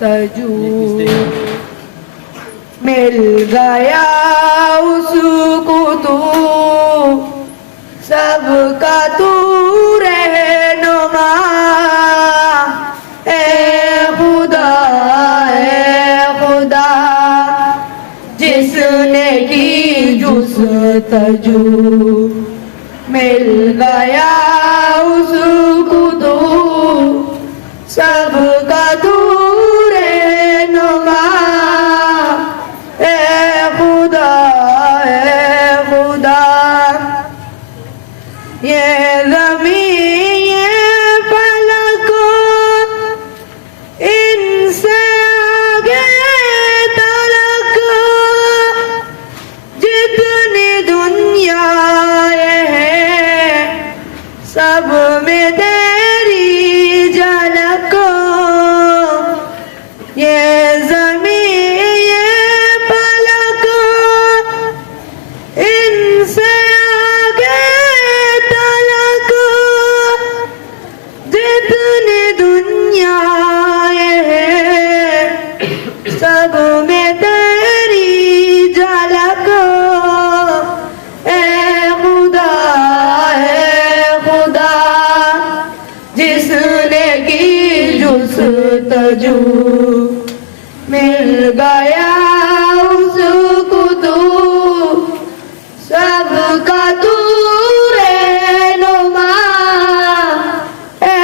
तजू मिल गया उसको तू सबका तू रहनुमा ए खुदा जिसने की जुस्तजू मिल गया उसको तू सबका तू रहनुमा ए खुदा ये ज़मीन ये फलक इनसे आगे तलक जितनी दुनिया है सब में तेरी झलक ये ज़मीन ये फलक इनसे आगे तलक जितनी दुनिया है सब में तेरी झलक ए खुदा जिसने की जुस्तजू मिल गया उसको तू सबका तू रहनुमा ए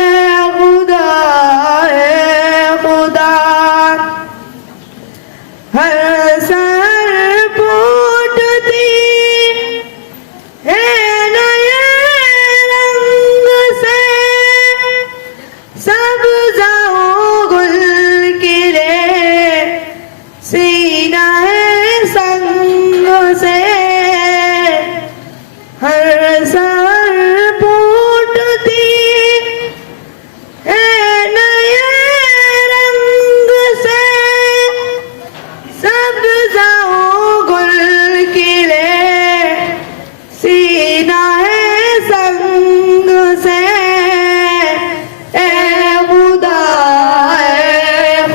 खुदा हर सर फूटती है नए रंग से सब्ज़ों गुल खिले सीना है संग से हर सर फूटती है नए रंग से सब्ज़ों गुल खिले सीना है संग से ए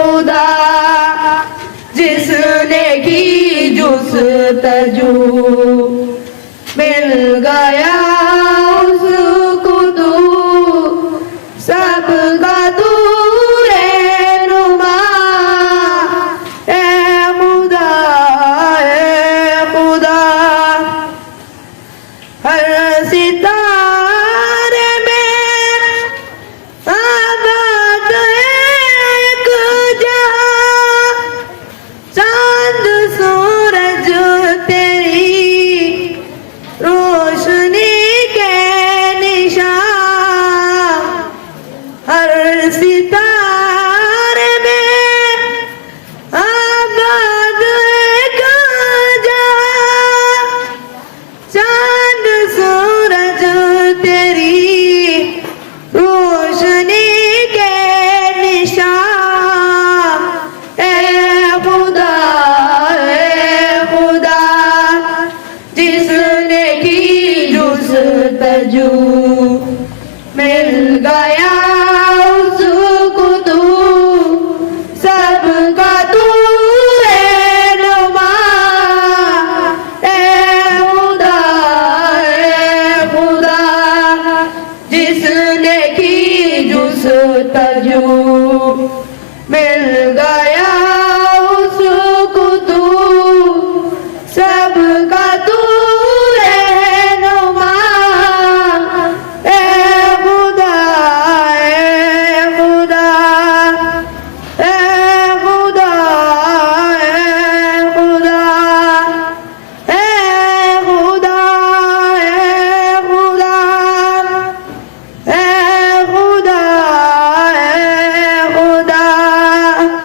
खुदा जिसने की जुस्तजू मिल गया उसको तू सबका तू रहनुमा ए खुदा हर सितारे में आबाद एक जहां चांद सूरज तेरी रोशनी के निशान हर सितारे में आबाद एक जहां चांद सूरज तेरी रोशनी के निशान ए खुदा जिसने की जुस्तजू मिल